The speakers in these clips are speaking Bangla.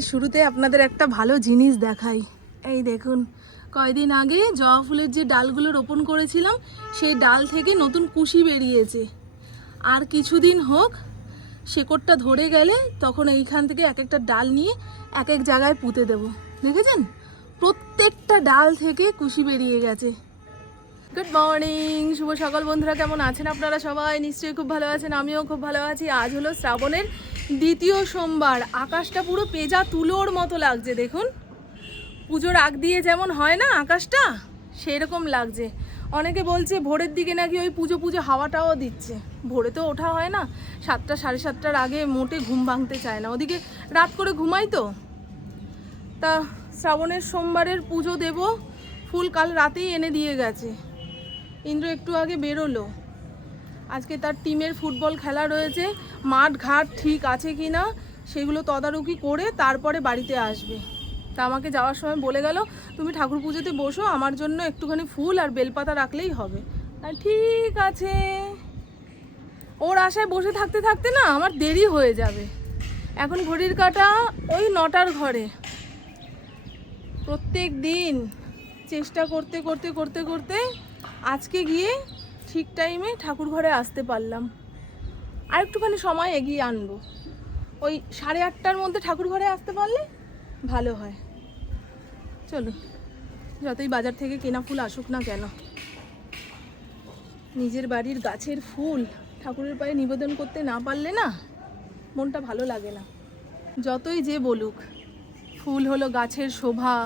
দিনের শুরুতে আপনাদের একটা ভালো জিনিস দেখাই। এই দেখুন, কয়দিন আগে জবা ফুলের যে ডালগুলো রোপণ করেছিলাম, সেই ডাল থেকে নতুন কুশি বেরিয়েছে। আর কিছুদিন হোক, শেকড়টা ধরে গেলে তখন এইখান থেকে এক একটা ডাল নিয়ে এক এক জায়গায় পুঁতে দেব। দেখেছেন? প্রত্যেকটা ডাল থেকে কুশি বেরিয়ে গেছে। গুড মর্নিং শুভ সকাল বন্ধুরা, কেমন আছেন আপনারা সবাই? নিশ্চয়ই খুব ভালো আছেন, আমিও খুব ভালো আছি। আজ হলো শ্রাবণের দ্বিতীয় সোমবার, আকাশটা পুরো পেজা তুলোর মতো লাগছে, দেখুন। পুজোর আগ দিয়ে যেমন হয় না আকাশটা, সেরকম লাগছে। অনেকে বলছে ভোরের দিকে নাকি ওই পুজো পুজো হাওয়াটাও দিচ্ছে। ভোরে তো ওঠা হয় না, সাতটা, সাড়ে সাতটার আগে মোটে ঘুম ভাঙতে চায় না। ওদিকে রাত করে ঘুমাই তো। তা শ্রাবণের সোমবারের পুজো দেব, ফুল কাল রাতেই এনে দিয়ে গেছে। ইন্দ্র একটু আগে বেরোলো। আজকে তার টিমের ফুটবল খেলা রয়েছে। মাঠ ঘাট ঠিক আছে কি না সেগুলো তদারকি করে তারপরে বাড়িতে আসবে। তা আমাকে যাওয়ার সময় বলে গেল, তুমি ঠাকুর পুজোতে বসো, আমার জন্য একটুখানি ফুল আর বেলপাতা রাখলেই হবে। আর ঠিক আছে। ওর আশায় বসে থাকতে থাকতে না আমার দেরি হয়ে যাবে। এখন ঘড়ির কাটা ওই নটার ঘরে। প্রত্যেক দিন চেষ্টা করতে করতে করতে করতে আজকে গিয়ে ঠিক টাইমে ঠাকুর ঘরে আসতে পারলাম। আর একটুখানি সময় এগিয়ে আনব। ওই সাড়ে আটটার মধ্যে ঠাকুর ঘরে আসতে পারলে ভালো হয়। চলো যতই বাজার থেকে কেনা ফুল আসুক না কেন। নিজের বাড়ির গাছের ফুল ঠাকুরের পায়ে নিবেদন করতে না পারলে না মনটা ভালো লাগে না। যতই যে বলুক, ফুল হলো গাছের শোভা,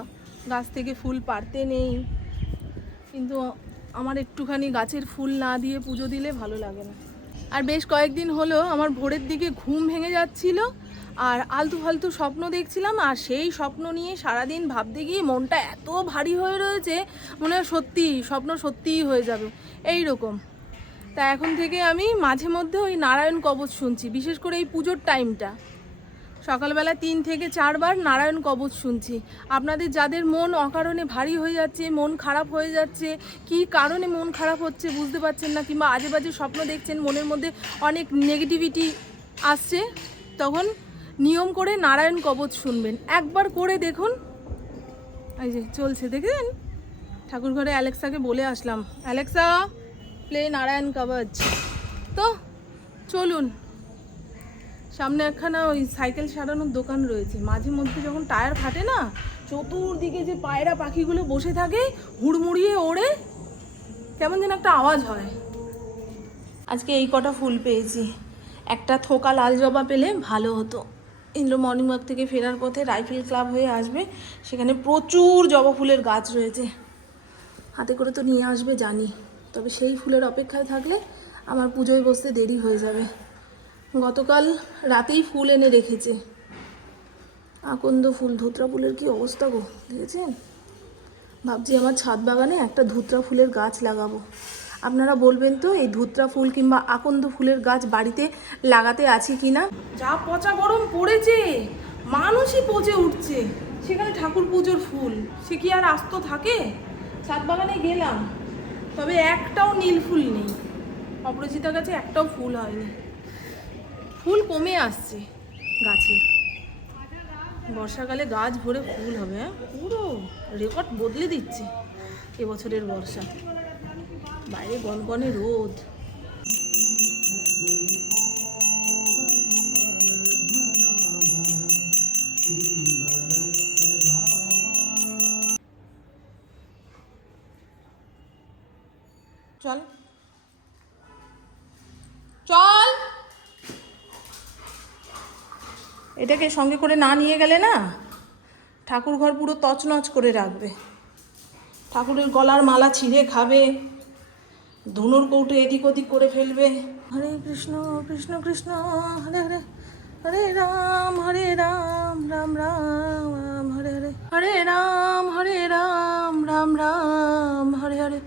গাছ থেকে ফুল পারতে নেই। কিন্তু আমার একটুখানি গাছের ফুল না দিয়ে পুজো দিলে ভালো লাগে না। আর বেশ কয়েকদিন হলো আমার ভোরের দিকে ঘুম ভেঙে যাচ্ছিল আর আলতু ফালতু স্বপ্ন দেখছিলাম আর সেই স্বপ্ন নিয়ে সারাদিন ভাবতে গিয়ে মনটা এত ভারী হয়ে রয়েছে, মনে হয় সত্যি স্বপ্ন সত্যিই হয়ে যাবে। এই রকম। তা এখন থেকে আমি মাঝে মধ্যে ওই নারায়ণ কবচ শুনছি, বিশেষ করে এই পুজোর টাইমটা সকালবেলা তিন থেকে চারবার নারায়ণ কবচ শুনছি। আপনাদের যাদের মন অকারণে ভারী হয়ে যাচ্ছে, মন খারাপ হয়ে যাচ্ছে, কি কারণে মন খারাপ হচ্ছে বুঝতে পারছেন না, কিংবা আজে বাজে স্বপ্ন দেখছেন, মনের মধ্যে অনেক নেগেটিভিটি আসছে, তখন নিয়ম করে নারায়ণ কবচ শুনবেন। একবার করে দেখুন। এই যে চলছে দেখেন ঠাকুর ঘরে অ্যালেক্সাকে বলে আসলাম, অ্যালেক্সা প্লে নারায়ণ কবচ। তো চলুন। সামনে একখানা ওই সাইকেল সারানোর দোকান রয়েছে। মাঝে মধ্যে যখন টায়ার ফাটে না, চতুর্দিকে যে পায়রা পাখিগুলো বসে থাকে, হুড়মুড়িয়ে ওড়ে, কেমন যেন একটা আওয়াজ হয়। আজকে এই কটা ফুল পেয়েছি। একটা থোকা লাল জবা পেলে ভালো হতো। ইন্দ্র মর্নিং ওয়াক থেকে ফেরার পথে রাইফেল ক্লাব হয়ে আসবে, সেখানে প্রচুর জবা ফুলের গাছ রয়েছে। হাতে করে তো নিয়ে আসবে জানি, তবে সেই ফুলের অপেক্ষায় থাকলে আমার পুজোয় বসতে দেরি হয়ে যাবে। গতকাল রাতেই ফুল এনে রেখেছে। আকন্দ ফুল, ধুতরা ফুলের কি অবস্থা গো? দেখেছেন? ভাবছি আমার ছাদ বাগানে একটা ধুতরা ফুলের গাছ লাগাবো। আপনারা বলবেন তো, এই ধুতরা ফুল কিংবা আকন্দ ফুলের গাছ বাড়িতে লাগাতে আছে কি না যা পচা গরম পড়েছে, মানুষই পচে উঠছে। সেখানে ঠাকুর পুজোর ফুল, সে কি আর আস্ত থাকে? ছাদ বাগানে গেলাম, তবে একটাও নীল ফুল নেই। অপরাজিতা কাছে একটাও ফুল হয়নি। ফুল কমে আসছে গাছে। বর্ষাকালে গাছ ভরে ফুল হবে হ্যাঁ? পুরো রেকর্ড বদলে দিচ্ছে এবছরের বর্ষা। বাইরে গনগনে রোদ। চল চল। এটাকে সঙ্গে করে না নিয়ে গেলে না ঠাকুর ঘর পুরো তছনছ করে রাখবে। ঠাকুরের গলার মালা ছিঁড়ে খাবে, ধনুর কৌটো এদিক ওদিক করে ফেলবে। হরে কৃষ্ণ কৃষ্ণ কৃষ্ণ, হরে হরে হরে রাম হরে রাম রাম রাম, হরে হরে হরে রাম হরে রাম রাম রাম, হরে হরে।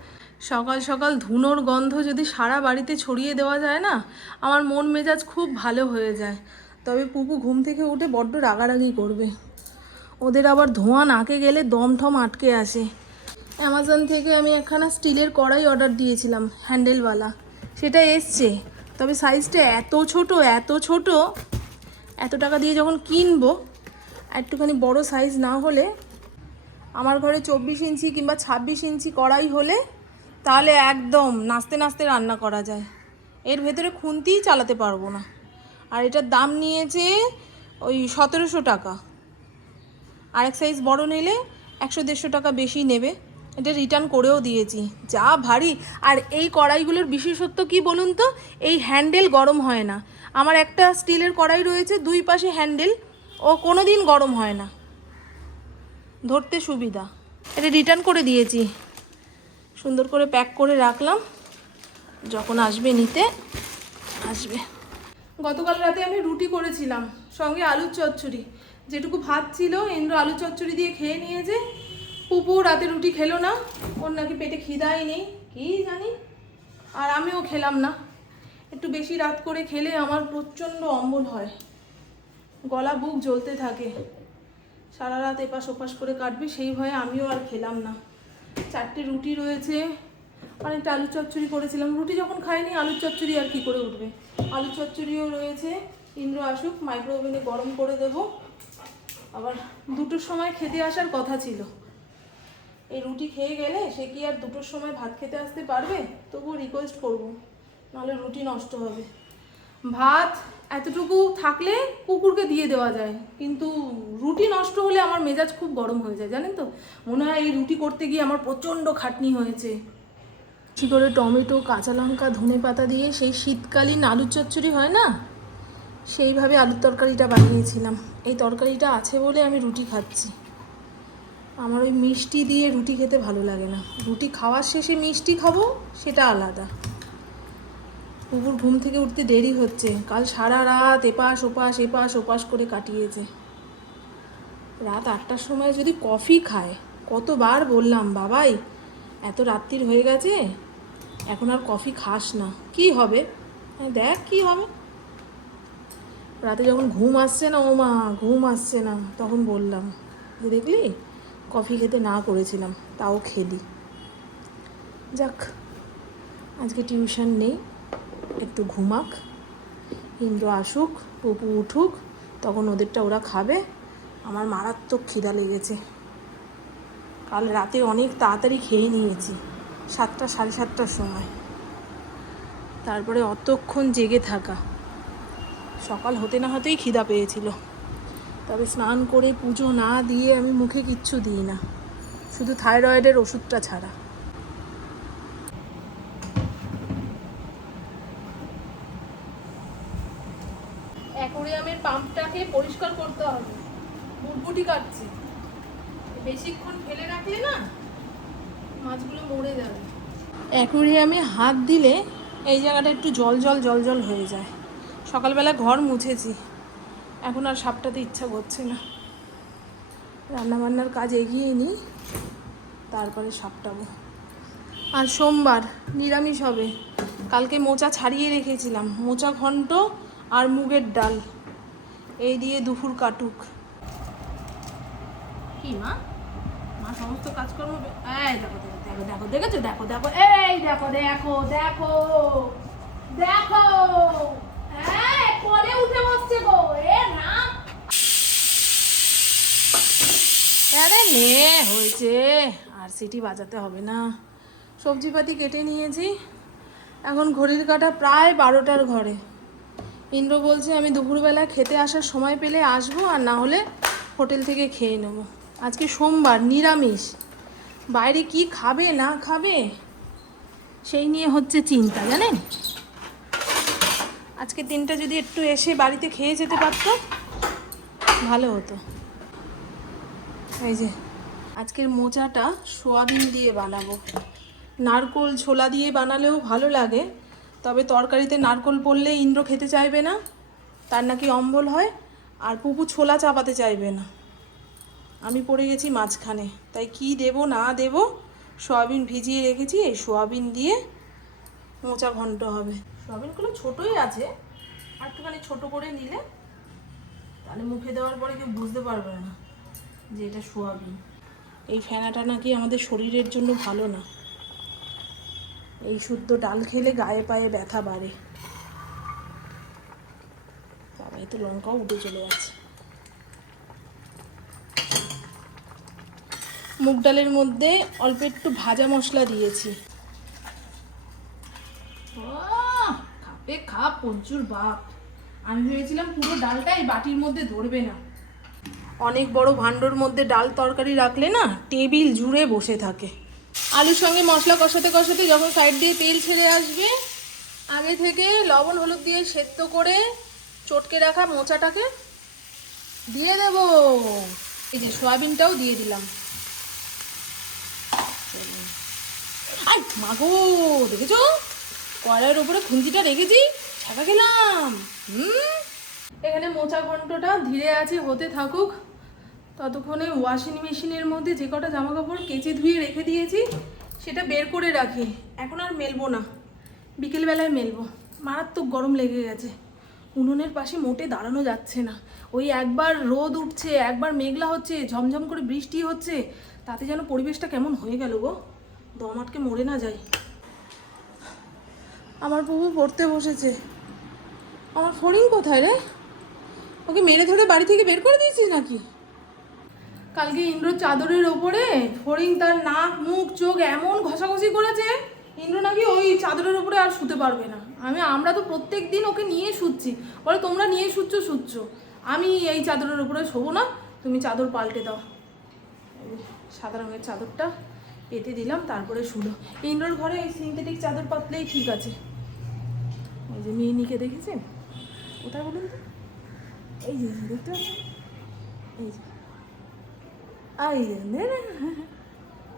সকাল সকাল ধুনোর গন্ধ যদি সারা বাড়িতে ছড়িয়ে দেওয়া যায় না, আমার মন মেজাজ খুব ভালো হয়ে যায়। তবে পুপু ঘুম থেকে উঠে বড্ড রাগারাগি করবে। ওদের আবার ধোঁয়া নাকে গেলে দম ঠম আটকে আসে। অ্যামাজন থেকে আমি একখানা স্টিলের কড়াই অর্ডার দিয়েছিলাম, হ্যান্ডেলওয়ালা। সেটা এসছে। তবে সাইজটা এত ছোট এত ছোট, এত টাকা দিয়ে যখন কিনবো, একটুখানি বড় সাইজ না হলে, আমার ঘরে চব্বিশ ইঞ্চি কিংবা ছাব্বিশ ইঞ্চি কড়াই হলে তাহলে একদম নাচতে নাচতে রান্না করা যায়। এর ভেতরে খুন্তিই চালাতে পারব না। আর এটার দাম নিয়েছে ওই সতেরোশো টাকা। আর এক সাইজ বড় নিলে একশো দেড়শো টাকা বেশি নেবে। এটা রিটার্ন করেও দিয়েছি। যা ভারী। আর এই কড়াইগুলোর বিশেষত্ব কি বলুন তো? এই হ্যান্ডেল গরম হয় না। আমার একটা স্টিলের কড়াই রয়েছে, দুই পাশে হ্যান্ডেল ও কোনো দিন গরম হয় না। ধরতে সুবিধা। এটা রিটার্ন করে দিয়েছি। সুন্দর করে প্যাক করে রাখলাম। যখন আসবে নিতে, আসবে। গতকাল রাতে আমি রুটি করেছিলাম, সঙ্গে আলুর চচ্চড়ি। যেটুকু ভাত ছিল, ইন্দ্র আলু চচ্চড়ি দিয়ে খেয়ে নিয়েছে। পুপু রাতে রুটি খেলো না, ওর নাকি পেটে খিদাই নেই, কি জানি। আর আমিও খেলাম না। একটু বেশি রাত করে খেলে আমার প্রচণ্ড অম্বল হয়। গলা বুক জ্বলতে থাকে। সারা রাত এপাশ ওপাশ করে কাটবে, সেই ভয়ে আমিও আর খেলাম না। চারটে রুটি রয়েছে, অনেকটা আলু চচ্চড়ি করেছিলাম। রুটি যখন খাইনি, আলুর চচ্চড়ি আর কি করে উঠবে? আলু চচ্চড়িও রয়েছে। ইন্দ্র আসুক মাইক্রো ওভেনে গরম করে দেব। আবার দুটোর সময় খেতে আসার কথা ছিল। এই রুটি খেয়ে গেলে সে কি আর দুটোর সময় ভাত খেতে আসতে পারবে? তবুও রিকোয়েস্ট করব। নাহলে রুটি নষ্ট হবে। ভাত এতটুকু থাকলে কুকুরকে দিয়ে দেওয়া যায়। কিন্তু রুটি নষ্ট হলে আমার মেজাজ খুব গরম হয়ে যায়, জানেন তো? মনে হয় এই রুটি করতে গিয়ে আমার প্রচণ্ড খাটনি হয়েছে। কি করে টমেটো, কাঁচা লঙ্কা, ধনে পাতা দিয়ে সেই শীতকালীন আলুর চচ্চড়ি হয় না? সেইভাবে আলুর তরকারিটা বানিয়েছিলাম। এই তরকারিটা আছে বলে আমি রুটি খাচ্ছি। আমার ওই মিষ্টি দিয়ে রুটি খেতে ভালো লাগে না। রুটি খাওয়ার শেষে মিষ্টি খাব, সেটা আলাদা। কুকুর ঘুম থেকে উঠতে দেরি হচ্ছে। কাল সারা রাত এপাশ ওপাশ এপাশ ওপাশ করে কাটিয়েছে। রাত আটটার সময় যদি কফি খায়, কতবার বললাম, বাবাই, এত রাত্রির হয়ে গেছে এখন আর কফি খাস না। কি হবে? হ্যাঁ, দেখ কি হবে। রাতে যখন ঘুম আসছে না ও মা ঘুম আসছে না তখন বললাম যে দেখলি কফি খেতে না করেছিলাম তাও খেলি। যাক আজকে টিউশন নেই একটু ঘুমাক। ইন্দ্র আসুক পপু উঠুক তখন ওদেরটা ওরা খাবে। আমার মারাত্মক খিদা লেগেছে। কাল রাতে অনেক তাড়াতাড়ি খেয়ে নিয়েছি। সাতটা, সাড়ে সাতটার সময়। তারপরে অতক্ষণ জেগে থাকা। সকাল হতে না হতেই খিদা পেয়েছিল। তবে স্নান করে পুজো না দিয়ে আমি মুখে কিচ্ছু দিই না। শুধু থাইরয়েডের ওষুধটা ছাড়া। অ্যাকোরিয়ামের পাম্পটাকে পরিষ্কার করতে হবে। বুটবুটি কাটছে। বেশিক্ষণ ফেলে রাখলে না মাছগুলো মরে যাবে। অ্যাকোরিয়ামে হাত দিলে এই জায়গাটা একটু জল জল জল জল হয়ে যায়। সকালবেলা ঘর মুছেছি। এখন আর সাপটাতে ইচ্ছা করছে না। রান্নাবান্নার কাজ এগিয়ে নিই তারপরে সাপটাবো। আর সোমবার নিরামিষ হবে। কালকে মোচা ছাড়িয়ে রেখেছিলাম। মোচা ঘন্ট আর মুগের ডাল। এই দিয়ে দুপুর কাটুক। কি মা মা? সমস্ত কাজকর্ম এই দেখো দেখো দেখো দেখো, দেখেছ? দেখো দেখো, এই দেখো দেখো দেখো দেখো। এই কোলে উঠে বসছে গো। এ না আরে নে, হয়েছে। আর সিটি বাজাতে হবে না। সবজিপাতি কেটে নিয়েছি। এখন ঘড়ির কাটা প্রায় বারোটার ঘরে। ইন্দ্র বলছে, আমি দুপুরবেলা খেতে আসার সময় পেলে আসব, আর না হলে হোটেল থেকে খেয়ে নেব। আজকে সোমবার, নিরামিষ। বাইরে কি খাবে, না খাবে, সেই নিয়ে হচ্ছে চিন্তা, জানেন? আজকে দিনটা যদি একটু এসে বাড়িতে খেয়ে যেতে পারতো, ভালো হতো। এই যে, আজকের মোচাটা সোয়াবিন দিয়ে বানাবো। নারকোল ছোলা দিয়ে বানালেও ভালো লাগে, তবে তরকারিতে নারকোল পড়লে ইন্দ্র খেতে চাইবে না, তার নাকি অম্বল হয়, আর পুপু ছোলা চাপাতে চাইবে না। আমি পড়ে গেছি মাঝখানে। তাই কি দেব, না দেব, সোয়াবিন ভিজিয়ে রেখেছি, এই সোয়াবিন দিয়ে মোচা ঘন্ট হবে। সোয়াবিনগুলো ছোটোই আছে আর একটুখানি ছোটো করে নিলে তাহলে মুখে দেওয়ার পরে কেউ বুঝতে পারবে না যে এটা সোয়াবিন। এই ফেনাটা নাকি আমাদের শরীরের জন্য ভালো না। এই শুদ্ধ ডাল খেলে গায়ে পায়ে ব্যথা বাড়ে। বাবা এই তো লঙ্কাও উঠে চলে যাচ্ছে মুগ ডালের মধ্যে অল্প একটু ভাজা মশলা দিয়েছি। খাপে খাপ পঞ্চুর বাপ। আমি ভেবেছিলাম পুরো ডালটা এই বাটির মধ্যে ধরবে না। অনেক বড় ভাণ্ডর মধ্যে ডাল তরকারি রাখলে না টেবিল জুড়ে বসে থাকে। আলুর সঙ্গে মশলা কষাতে কষাতে যখন সাইড দিয়ে তেল ছেড়ে আসবে আগে থেকে লবণ হলুদ দিয়ে সেদ্ধ করে চটকে রাখা মোচাটাকে দিয়ে দেব। এই যে সয়াবিনটাও দিয়ে দিলাম চলুন। আই মাগো, দেখেছ? কয়লার উপরে খুন্তিটা রেখেছি, ছাকা গেলাম হুম? এখানে মোচা ঘন্টটা ধীরে আছে, হতে থাকুক। ততক্ষণে ওয়াশিং মেশিনের মধ্যে যে কটা জামা কাপড় কেচে ধুয়ে রেখে দিয়েছি, সেটা বের করে রাখি। এখন আর মেলবো না। বিকেলবেলায় মেলবো। মারাত্মক গরম লেগে গেছে। উনুনের পাশে মোটে দাঁড়ানো যাচ্ছে না। ওই একবার রোদ উঠছে, একবার মেঘলা হচ্ছে, ঝমঝম করে বৃষ্টি হচ্ছে, তাতে যেন পরিবেশটা কেমন হয়ে গেল গো। দম আটকে মরে না যায় আমার প্রভু পড়তে বসেছে। আমার ফড়িং কোথায় রে? ওকে মেরে ধরে বাড়ি থেকে বের করে দিয়েছিস নাকি? কালকে ইন্দ্র চাদরের ওপরে ফড়িং তার নাক মুখ চোখ এমন ঘষাঘষি করেছে ইন্দ্র নাকি ওই চাদরের ওপরে আর শুতে পারবে না। আমি আমরা তো প্রত্যেক দিন ওকে নিয়ে শুচ্ছি। বলে তোমরা নিয়ে শুচ্ছ শুচ্ছ। আমি এই চাদরের ওপরে শোবো না তুমি চাদর পাল্টে দাও। সাদা রঙের চাদরটা পেতে দিলাম, তারপরে শুলো। ইন্দ্রর ঘরে এই সিনথেটিক চাদর পাতলেই ঠিক আছে। ওই যে মিনিকে দেখেছেন? কোথায় বলুন তো? এই যে দেখতে? এই যে।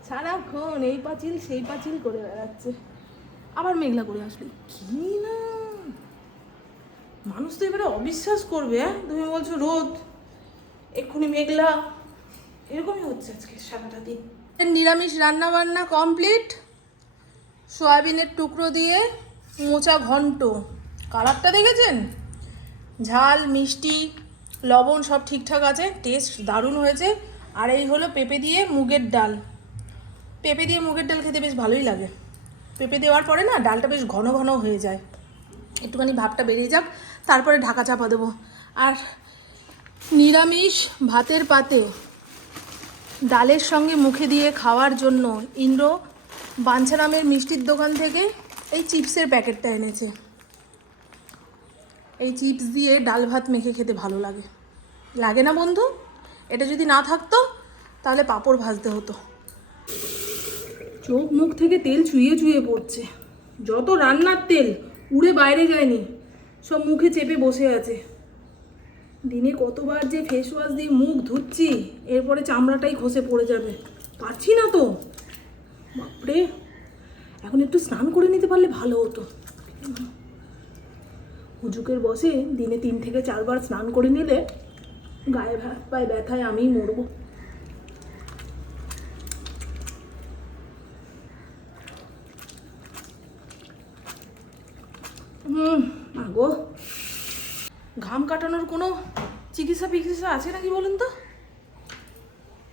সারাক্ষণ এই পাঁচিল, সেই পাঁচিল করে বেড়াচ্ছে। আবার মেঘলা করে আসবে কি না? মানুষ তো এবারে অবিশ্বাস করবে হ্যাঁ? তুমি বলছো রোদ, এক্ষুনি মেঘলা। এরকমই হচ্ছে আজকে সারাটা দিন। নিরামিষ রান্না বান্না কমপ্লিট সয়াবিনের টুকরো দিয়ে মোচা ঘন্ট। কালারটা দেখেছেন? ঝাল, মিষ্টি, লবণ সব ঠিকঠাক আছে টেস্ট দারুণ হয়েছে। আর এই হলো পেঁপে দিয়ে মুগের ডাল। পেঁপে দিয়ে মুগের ডাল খেতে বেশ ভালোই লাগে। পেঁপে দেওয়ার পরে না ডালটা বেশ ঘন ঘন হয়ে যায়। একটুখানি ভাবটা বেরিয়ে যাক, তারপরে ঢাকা চাপা দেবো। আর নিরামিষ ভাতের পাতে ডালের সঙ্গে মুখে দিয়ে খাওয়ার জন্য ইন্দ্র বাঞ্ছারামের মিষ্টির দোকান থেকে এই চিপসের প্যাকেটটা এনেছে। এই চিপস দিয়ে ডাল ভাত মেখে খেতে ভালো লাগে। লাগে না বন্ধু? এটা যদি না থাকতো, তাহলে পাঁপড় ভাজতে হতো। চোখ মুখ থেকে তেল চুইয়ে চুইয়ে পড়ছে। যত রান্নার তেল উড়ে বাইরে যায়নি, সব মুখে চেপে বসে আছে। দিনে কতবার যে ফেস ওয়াশ দিয়ে মুখ ধুচ্ছি, এরপরে চামড়াটাই খসে পড়ে যাবে। পারছি না তো। বাপরে। এখন একটু স্নান করে নিতে পারলে ভালো হতো। হুজুকের বসে দিনে তিন থেকে চারবার স্নান করে নিলে গায়ে পায়ে ব্যথায় আমি মরবো। হুম আগো। ঘাম কাটানোর কোনো চিকিৎসা ফিকিৎসা আছে নাকি বলুন তো?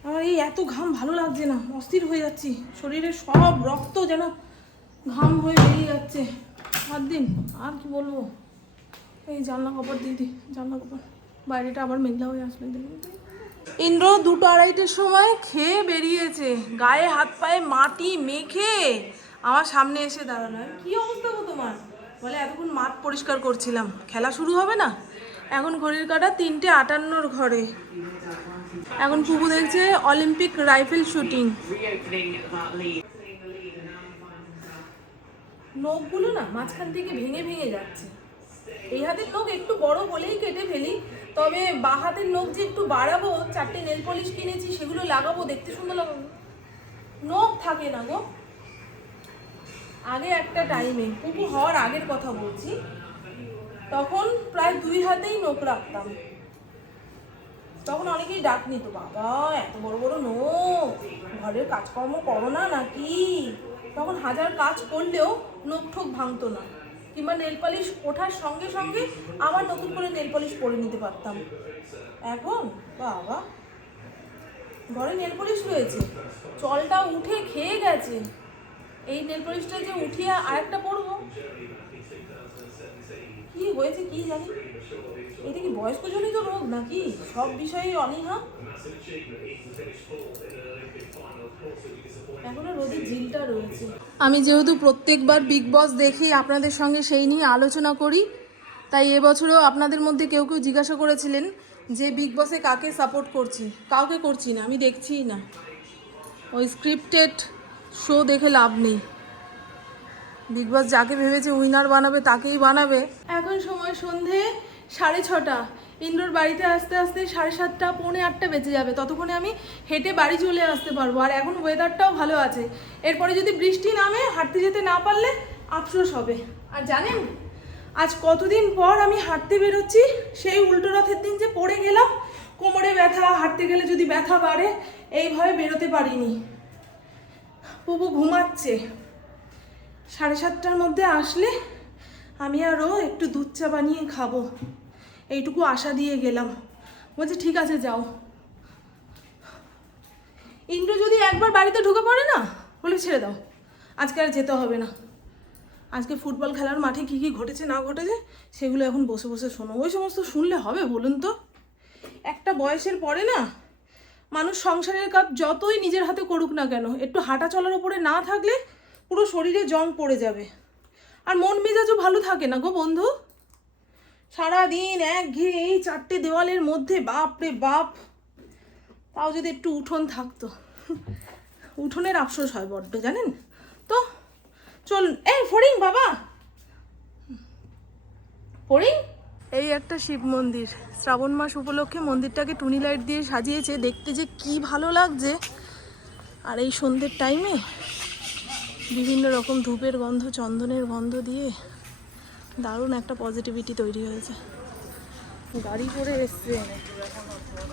আমার এই এত ঘাম ভালো লাগছে না, অস্থির হয়ে যাচ্ছি। শরীরের সব রক্ত যেন ঘাম হয়ে বেরিয়ে যাচ্ছে। আর দিন, আর কি বলব? এই জানলা কাপড় দিয়ে দিই, জানলা কাপড় বাইরেটা আবার মেঘলা হয়ে আসবে। ইন্দ্র দুটো আড়াইটের সময় খেয়ে বেরিয়েছে। গায়ে হাত পায়ে মাটি মেখে আমার সামনে এসে দাঁড়ানো কি অবস্থা গো তোমার? বলে এতক্ষণ মাঠ পরিষ্কার করছিলাম। খেলা শুরু হবে না? এখন ঘড়ির কাটা তিনটে আটান্নর ঘরে। এখন পুকু দেখছে অলিম্পিক রাইফেল শুটিং। নখগুলো না মাঝখান থেকে ভেঙে ভেঙে যাচ্ছে। এই হাতের নখ একটু বড় হলেই কেটে ফেলি, তবে বা হাতের নখ যে একটু বাড়াবো, চারটে নেল পলিশ কিনেছি, সেগুলো লাগাবো, দেখতে সুন্দর লাগাবো নখ থাকে না গো। আগে একটা টাইমে পুকু হওয়ার আগের কথা বলছি। তখন প্রায় দুই হাতেই নখ রাখতাম। তখন অনেকেই ডাক নিত বাবা, এত বড় বড় নখ, ঘরের কাজকর্ম করো না নাকি? তখন হাজার কাজ করলেও নখ ঠোক ভাঙতো না। কিংবা নেল পালিশ ওঠার সঙ্গে সঙ্গে আবার নতুন করে নেল পালিশ পরে নিতে পারতাম। এখন, বাবা, ঘরে নেল পলিশ রয়েছে চলটা উঠে খেয়ে গেছে। এই নেল পলিশটা যে উঠিয়ে আরেকটা পরবো। হয়েছে কি জানি? এটা কি বয়স্ক জনিত রোগ নাকি? সব বিষয়ে অনীহা? আমি যেহেতু প্রত্যেকবার বিগ বস দেখি আপনাদের সঙ্গে সেই নিয়ে আলোচনা করি, তাই এবছরও আপনাদের মধ্যে কেউ কেউ জিজ্ঞাসা করেছিলেন যে বিগ বসে কাকে সাপোর্ট করছি। কাউকে করছি না, আমি দেখছিই না। ওই স্ক্রিপ্টেড শো দেখে লাভ নেই। বিগ বস যাকে ভেবেছে উইনার বানাবে, তাকেই বানাবে। এখন সময় সন্ধে সাড়ে ছটা। ইন্দ্রর বাড়িতে আসতে আসতে সাড়ে সাতটা, পৌনে আটটা বেঁচে যাবে। ততক্ষণে আমি হেঁটে বাড়ি চলে আসতে পারব। আর এখন ওয়েদারটাও ভালো আছে। এরপরে যদি বৃষ্টি নামে, হাঁটতে যেতে না পারলে আফসোস হবে। আর জানেন, আজ কতদিন পর আমি হাঁটতে বেরোচ্ছি? সেই উল্টো রথের দিন যে পড়ে গেলাম, কোমরে ব্যথা, হাঁটতে গেলে যদি ব্যথা বাড়ে এইভাবে বেরোতে পারিনি। পুবু ঘুমাচ্ছে। সাড়ে সাতটার মধ্যে আসলে আমি আরও একটু দুধ চা বানিয়ে খাব। এইটুকু আশা দিয়ে গেলাম। বলছে, ঠিক আছে, যাও। ইন্দ্র যদি একবার বাড়িতে ঢুকে পড়ে না, বলে, ছেড়ে দাও। আজকে আর যেতে হবে না। আজকে ফুটবল খেলার মাঠে কী কী ঘটেছে, না ঘটেছে, সেগুলো এখন বসে বসে শোনো। ওই সমস্ত শুনলে হবে, বলুন তো? একটা বয়সের পরে না, মানুষ সংসারের কাজ যতই নিজের হাতে করুক না কেন, একটু হাঁটা চলার উপরে না থাকলে পুরো শরীরে জং পড়ে যাবে। আর মন মেজাজও ভালো থাকে না গো বন্ধু। সারাদিন এক ঘেয়ে এই চারটে দেওয়ালের মধ্যে, বাপ রে বাপ। তাও যদি একটু উঠোন থাকতো। উঠোনের আফসোস হয় বড্ড, জানেন? তো, চলুন। এই, ফড়িং বাবা। ফড়িং? এই একটা শিব মন্দির। শ্রাবণ মাস উপলক্ষে মন্দিরটাকে টুনি লাইট দিয়ে সাজিয়েছে। দেখতে যে কি ভালো লাগছে। আর এই সন্ধ্যের টাইমে বিভিন্ন রকম ধূপের গন্ধ, চন্দনের গন্ধ দিয়ে দারুণ একটা পজিটিভিটি তৈরি হয়েছে। গাড়ি করে এসছে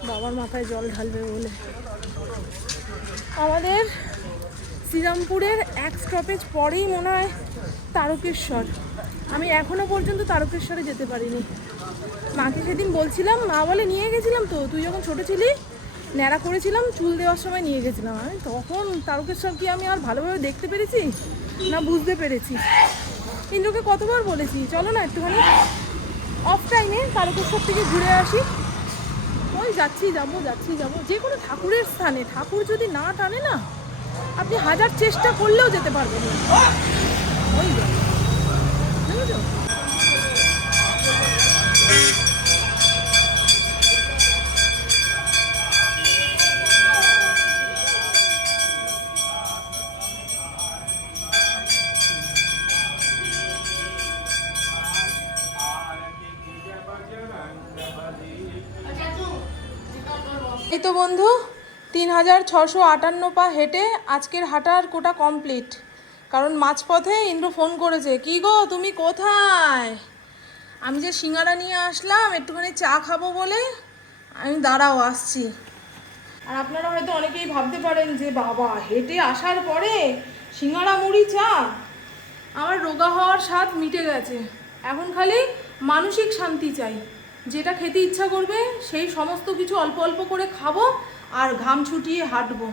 বাবার মাথায় জল ঢালবে বলে। আমাদের শ্রীরামপুরের এক স্টপেজ পরেই মনে হয় তারকেশ্বর। আমি এখনও পর্যন্ত তারকেশ্বরে যেতে পারিনি। মাকে সেদিন বলছিলাম, মা বলে, নিয়ে গেছিলাম তো। তুই যখন ছোট ছিলি ন্যাড়া করেছিলাম, চুল দেওয়ার সময় নিয়ে গেছিলাম আমি। তখন তারকেশ্বর কি আমি আর ভালোভাবে দেখতে পেরেছি? না বুঝতে পেরেছি? ইন্দ্রকে কতবার বলেছি? চলো না একটুখানি। অফ টাইমে তারকেশ্বর থেকে ঘুরে আসি। ওই যাচ্ছি, যাব যাচ্ছি, যাব। যে কোনো ঠাকুরের স্থানে। ঠাকুর যদি না টানে না, আপনি হাজার চেষ্টা করলেও যেতে পারবেন না। ওই। বুঝেছ? হাজার ছশো আটান্ন পা হেঁটে আজকের হাঁটার কোটা কমপ্লিট কারণ মাঝপথে ইন্দ্র ফোন করেছে, কি গো, তুমি কোথায়? আমি যে সিঙ্গারা নিয়ে আসলাম, একটুখানি চা খাব বলে আমি দাঁড়াও, আসছি। আর আপনারা হয়তো অনেকেই ভাবতে পারেন যে, বাবা, হেঁটে আসার পরে সিঙ্গারা মুড়ি, চা? আমার রোগা হওয়ার স্বাদ মিটে গেছে। এখন খালি মানসিক শান্তি চাই। যেটা খেতে ইচ্ছা করবে, সেই সমস্ত কিছু অল্প অল্প করে খাব আর ঘাম ছুটিয়ে হাঁটবো।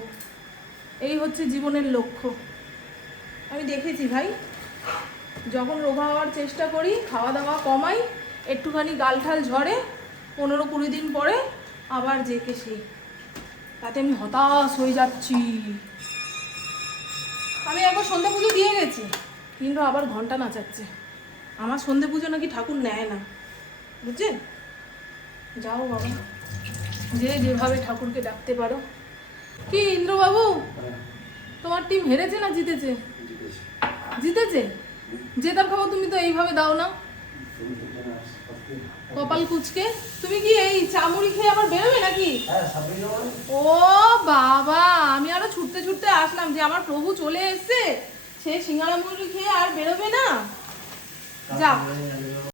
এই হচ্ছে জীবনের লক্ষ্য। আমি দেখেছি ভাই, যখন রোগা হওয়ার চেষ্টা করি খাওয়া দাওয়া কমাই, একটুখানি গালঠাল ঝরে, পনেরো কুড়ি দিন পরে আবার জেকে সেই তাতে আমি হতাশ হয়ে যাচ্ছি। আমি একবার সন্ধ্যা পুজো দিয়ে গেছি, কিন্তু আবার ঘণ্টা নাচাচ্ছে। আমার সন্ধে পুজো নাকি ঠাকুর নেয় না। বুঝছেন? যাও বাবা। যে যেভাবে ঠাকুরকে ডাকতে পারো। কি ইন্দ্রবাবু? তোমার টিম হেরেছে না জিতেছে? জিতেছে? জেতার খবর তুমি তো এইভাবে দাও না। কপাল কুচকে। তুমি কি এই চামুড়ি খেয়ে আবার বেরোবে নাকি? ও বাবা আমি আরও ছুটতে ছুটতে আসলাম যে আমার প্রভু চলে এসেছে। সে সিঙ্গারা মুড়ি খেয়ে আর বেরোবে না। যাক